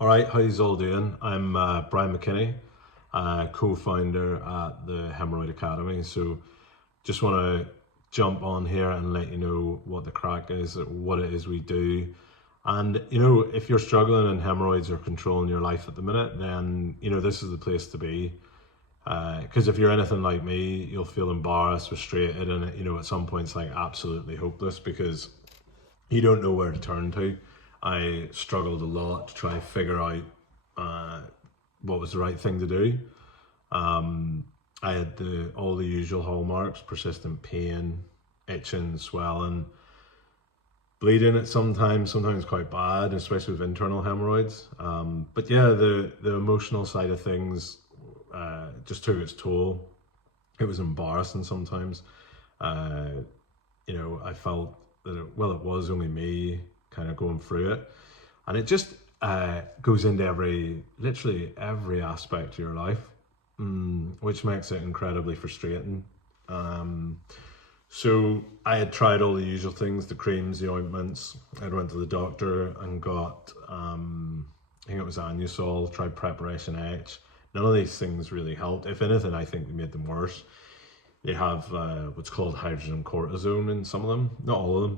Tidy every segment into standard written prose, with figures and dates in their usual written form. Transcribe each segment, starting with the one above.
All right, how you all doing? I'm Brian McKinney, co-founder at the Haemorrhoid Academy. So just want to jump on here and let you know what the crack is, what it is we do. And, if you're struggling in hemorrhoids or controlling your life at the minute, then, this is the place to be. Because if you're anything like me, you'll feel embarrassed, frustrated, and, at some points, like absolutely hopeless because you don't know where to turn to. I struggled a lot to try and figure out what was the right thing to do. I had all the usual hallmarks: persistent pain, itching, swelling, bleeding at sometimes quite bad, especially with internal hemorrhoids. But yeah, the emotional side of things just took its toll. It was embarrassing sometimes. I felt that it was only me kind of going through it, and it just goes into literally every aspect of your life, which makes it incredibly frustrating. So I had tried all the usual things, the creams, the ointments. I went to the doctor and got, I think it was Anusol, tried Preparation H. None of these things really helped. If anything, I think they made them worse. They have what's called hydrogen cortisone in some of them, not all of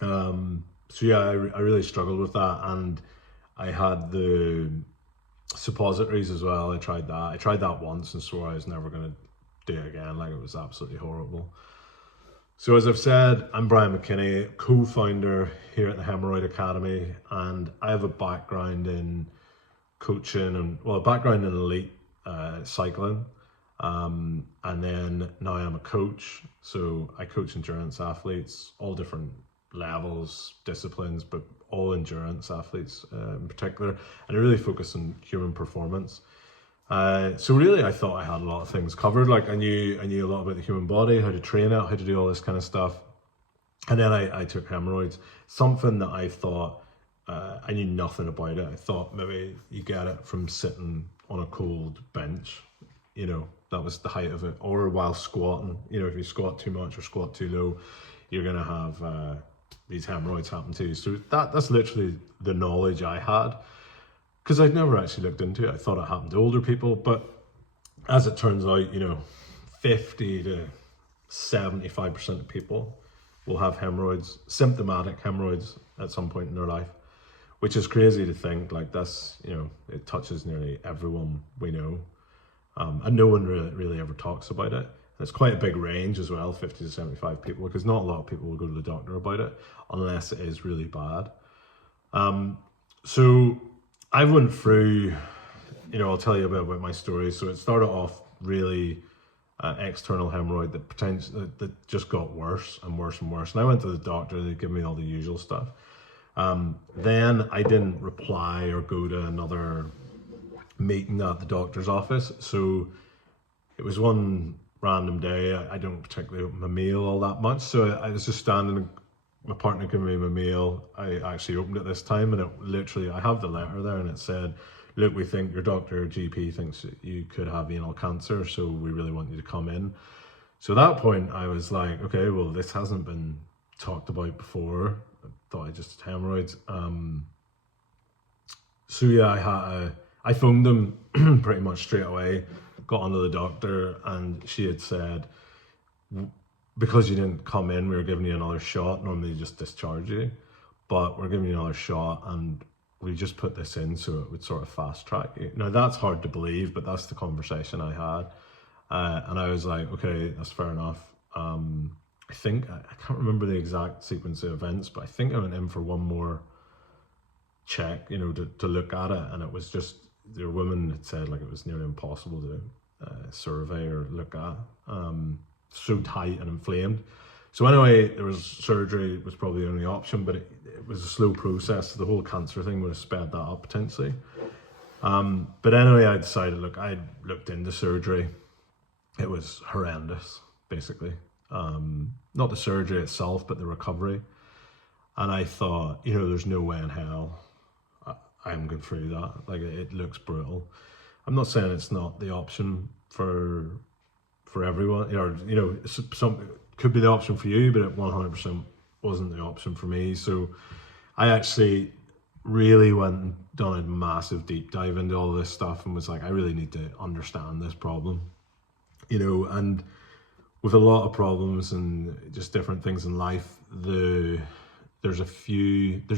them. So yeah, I really struggled with that, and I had the suppositories as well. I tried that once and swore I was never going to do it again. Like, it was absolutely horrible. So as I've said, I'm Brian McKinney, co-founder here at the Haemorrhoid Academy, and I have a background in coaching and, a background in elite cycling. And then now I'm a coach. So I coach endurance athletes, all different levels, disciplines, but all endurance athletes in particular. And I really focus on human performance. So really, I thought I had a lot of things covered. Like, I knew a lot about the human body, how to train it, how to do all this kind of stuff. And then I took hemorrhoids, something that I thought I knew nothing about it. I thought maybe you get it from sitting on a cold bench, that was the height of it, or while squatting. If you squat too much or squat too low, you're gonna have these hemorrhoids happen to you. So that's literally the knowledge I had, because I'd never actually looked into it. I thought it happened to older people, but as it turns out, 50 to 75% of people will have hemorrhoids, symptomatic hemorrhoids, at some point in their life, which is crazy to think. Like, that's, it touches nearly everyone we know. And no one really ever talks about it. It's quite a big range as well, 50 to 75 people, because not a lot of people will go to the doctor about it unless it is really bad. So I went through, I'll tell you a bit about my story. So it started off really external hemorrhoid that just got worse and worse and worse. And I went to the doctor, they give me all the usual stuff. Then I didn't reply or go to another meeting at the doctor's office. So it was one random day. I don't particularly open my mail all that much. So I was just standing, my partner gave me my mail. I actually opened it this time, and it literally, I have the letter there, and it said, look, we think your doctor or GP thinks that you could have anal cancer, so we really want you to come in. So at that point, I was like, okay, well, this hasn't been talked about before. I thought I just had hemorrhoids. So yeah, I phoned them pretty much straight away, got onto the doctor, and she had said, because you didn't come in, we were giving you another shot. Normally you just discharge you, but we're giving you another shot, and we just put this in so it would sort of fast track you. Now, that's hard to believe, but that's the conversation I had. And I was like, okay, that's fair enough. I think, I can't remember the exact sequence of events, but I think I went in for one more check, to look at it. And it was just, the woman had said, like, it was nearly impossible to survey or look at. So tight and inflamed. So anyway, there was surgery, was probably the only option, but it was a slow process. The whole cancer thing would have sped that up potentially. But anyway, I decided, look, I looked into surgery. It was horrendous, basically. Not the surgery itself, but the recovery. And I thought, there's no way in hell I'm going through that. Like, it looks brutal. I'm not saying it's not the option for everyone, or some could be the option for you, but it 100% wasn't the option for me. So I actually really went and done a massive deep dive into all this stuff and was like, I really need to understand this problem, you know. And with a lot of problems and just different things in life, there's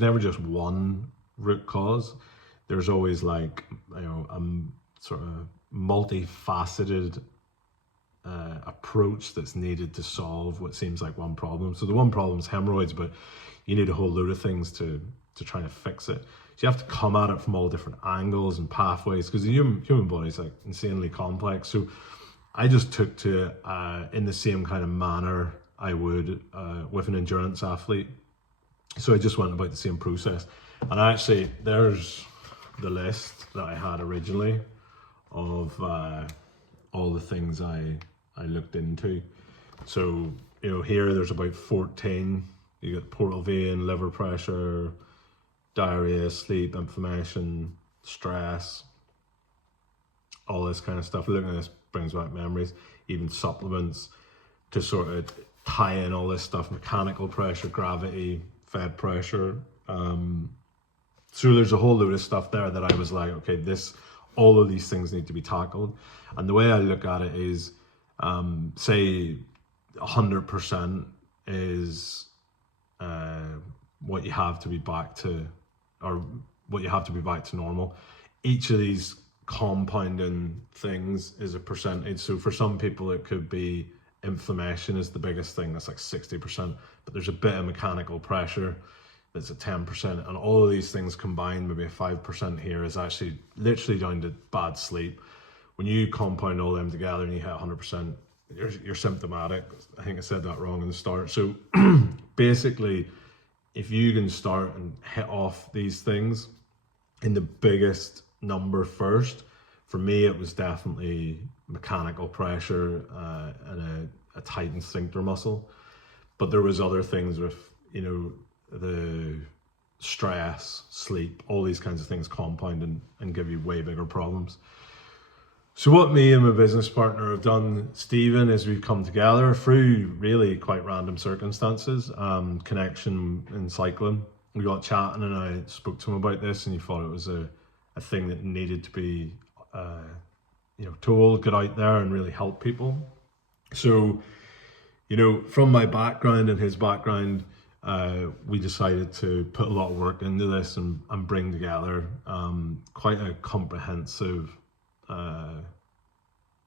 never just one root cause. There's always, like, you know, a sort of multifaceted approach that's needed to solve what seems like one problem. So the one problem is hemorrhoids, but you need a whole load of things to try to fix it. So you have to come at it from all different angles and pathways, because the human body is like insanely complex. So I just took to it in the same kind of manner I would with an endurance athlete. So I just went about the same process. And actually, there's the list that I had originally of all the things I looked into. So, you know, here there's about 14. You get portal vein, liver pressure, diarrhea, sleep, inflammation, stress, all this kind of stuff. Looking at this brings back memories. Even supplements to sort of tie in all this stuff: mechanical pressure, gravity, fed pressure. So there's a whole load of stuff there that I was like, okay, all of these things need to be tackled. And the way I look at it is, say 100% is what you have to be back to, or what you have to be back to normal. Each of these compounding things is a percentage. So for some people it could be inflammation is the biggest thing, that's like 60%, but there's a bit of mechanical pressure that's at 10%, and all of these things combined, maybe a 5% here, is actually literally down to bad sleep. When you compound all them together and you hit 100%, you're symptomatic. I think I said that wrong in the start. So basically, if you can start and hit off these things in the biggest number first, for me it was definitely mechanical pressure and a tightened sphincter muscle. But there was other things with, you know, the stress, sleep, all these kinds of things compound and give you way bigger problems. So what me and my business partner have done, Stephen, is we've come together through really quite random circumstances, connection in cycling. We got chatting and I spoke to him about this, and he thought it was a thing that needed to be you know, told, get out there and really help people. So, you know, from my background and his background, we decided to put a lot of work into this and bring together quite a comprehensive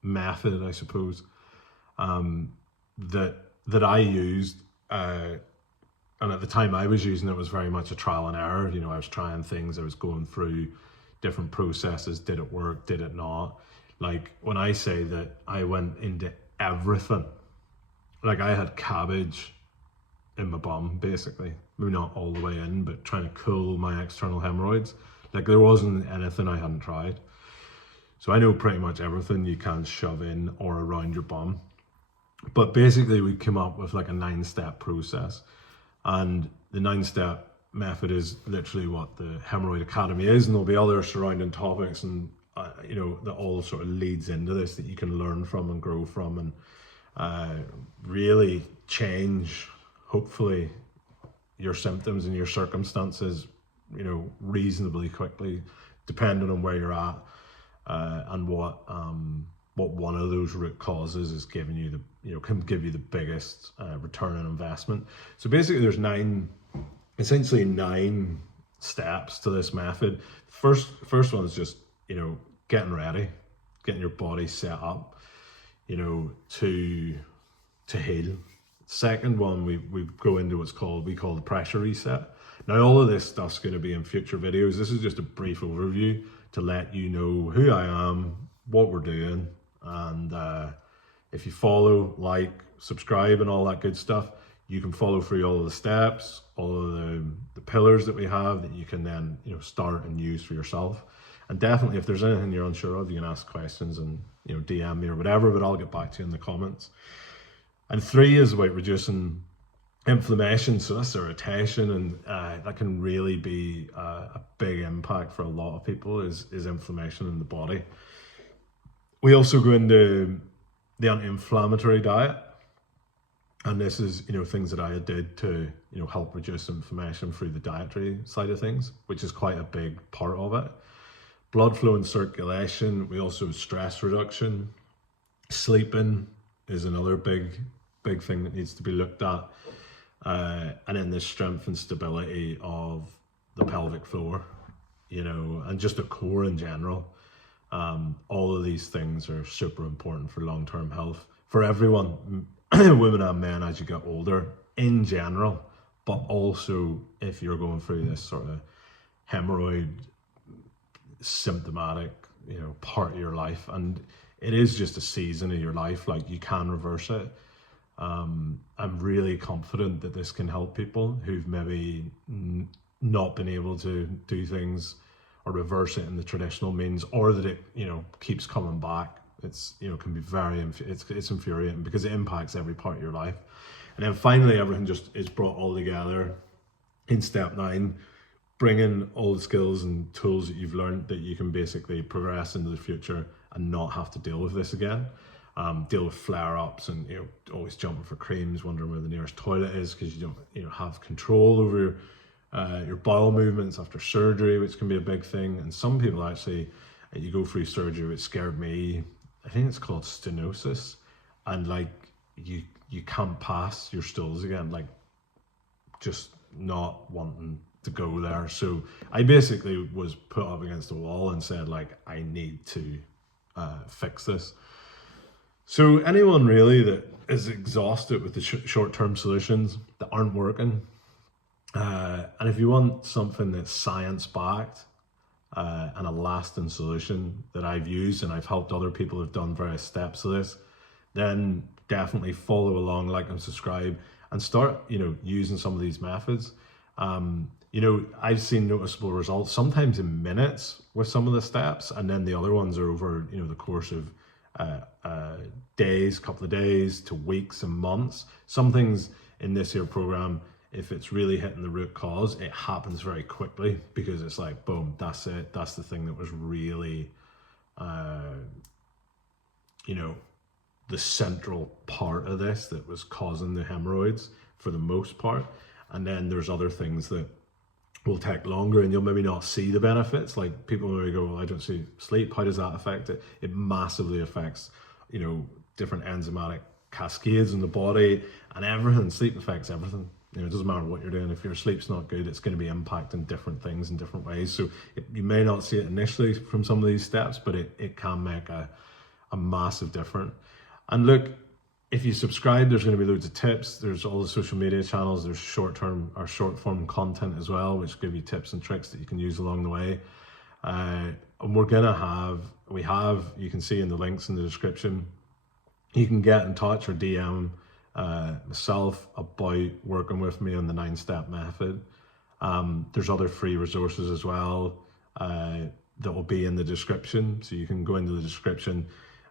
method, I suppose, that I used. And at the time I was using it was very much a trial and error. You know, I was trying things, I was going through different processes. Did it work? Did it not? Like, when I say that I went into everything, like I had cabbage in my bum, basically. Maybe not all the way in, but trying to cool my external hemorrhoids. Like, there wasn't anything I hadn't tried. So I know pretty much everything you can shove in or around your bum. But basically we came up with like a 9-step process. And the 9-step method is literally what the Haemorrhoid Academy is, and there'll be other surrounding topics and you know, that all sort of leads into this, that you can learn from and grow from and really change, hopefully, your symptoms and your circumstances, you know, reasonably quickly, depending on where you're at and what one of those root causes is giving you can give you the biggest return on investment. So basically there's essentially 9 steps to this method. First one is just, you know, getting ready, getting your body set up, you know, to heal. Second one, we go into we call the pressure reset. Now, all of this stuff's going to be in future videos. This is just a brief overview to let you know who I am, what we're doing, and if you follow, like, subscribe and all that good stuff, you can follow through all of the steps, all of the pillars that we have that you can then, you know, start and use for yourself. And definitely, if there's anything you're unsure of, you can ask questions and, you know, DM me or whatever, but I'll get back to you in the comments. And 3 is about reducing inflammation. So that's irritation, and that can really be a big impact for a lot of people is inflammation in the body. We also go into the anti-inflammatory diet. And this is, things that I did to, help reduce inflammation through the dietary side of things, which is quite a big part of it. Blood flow and circulation. We also have stress reduction. Sleeping is another big thing that needs to be looked at. And then the strength and stability of the pelvic floor, and just the core in general. All of these things are super important for long-term health for everyone, women and men, as you get older in general, but also if you're going through this sort of hemorrhoid symptomatic, part of your life, and it is just a season of your life, like you can reverse it. I'm really confident that this can help people who've maybe not been able to do things or reverse it in the traditional means, or that it, keeps coming back. It's, can be it's infuriating because it impacts every part of your life. And then finally, everything just is brought all together in step 9, bringing all the skills and tools that you've learned that you can basically progress into the future and not have to deal with this again. Deal with flare-ups and, always jumping for creams, wondering where the nearest toilet is because you don't, have control over your bowel movements after surgery, which can be a big thing. And some people actually, you go through surgery, which scared me. I think it's called stenosis, and like you can't pass your stools again, like just not wanting to go there. So I basically was put up against the wall and said, like, I need to fix this. So anyone really that is exhausted with the short-term solutions that aren't working, and if you want something that's science-backed and a lasting solution that I've used and I've helped other people who've done various steps of this, then definitely follow along, like and subscribe, and start, using some of these methods. I've seen noticeable results, sometimes in minutes with some of the steps, and then the other ones are over, the course of days, couple of days to weeks and months. Some things in this here program, if it's really hitting the root cause, it happens very quickly because it's like, boom, that's it. That's the thing that was really, the central part of this that was causing the hemorrhoids for the most part. And then there's other things that will take longer and you'll maybe not see the benefits. Like people maybe go, well, I don't see sleep. How does that affect it? It massively affects, different enzymatic cascades in the body and everything. Sleep affects everything. It doesn't matter what you're doing. If your sleep's not good, it's going to be impacting different things in different ways. So you may not see it initially from some of these steps, but it can make a massive difference. And look, if you subscribe, there's going to be loads of tips. There's all the social media channels. There's short-term or short-form content as well, which give you tips and tricks that you can use along the way. And we're going to you can see in the links in the description, you can get in touch or DM myself about working with me on the 9-step method. There's other free resources as well that will be in the description. So you can go into the description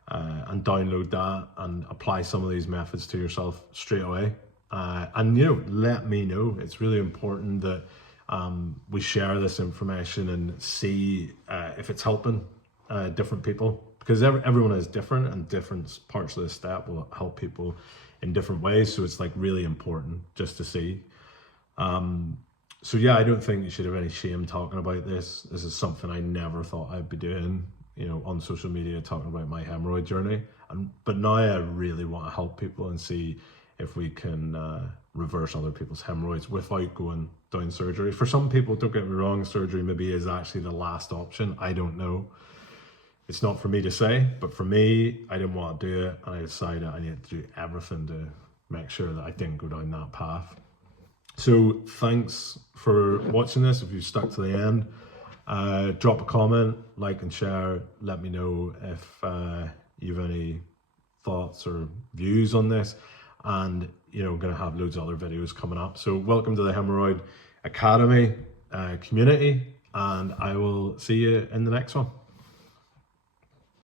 and download that and apply some of these methods to yourself straight away. And let me know. It's really important that we share this information and see if it's helping different people, because everyone is different and different parts of the step will help people in different ways. So it's like really important just to see. So yeah, I don't think you should have any shame talking about this. This is something I never thought I'd be doing, on social media, talking about my hemorrhoid journey. But now I really want to help people and see if we can reverse other people's hemorrhoids without going down surgery. For some people, don't get me wrong, surgery maybe is actually the last option. I don't know. It's not for me to say, but for me, I didn't want to do it, and I decided I needed to do everything to make sure that I didn't go down that path. So thanks for watching this. If you've stuck to the end, drop a comment, like and share. Let me know if you have any thoughts or views on this. And I'm going to have loads of other videos coming up. So welcome to the Haemorrhoid Academy community, and I will see you in the next one.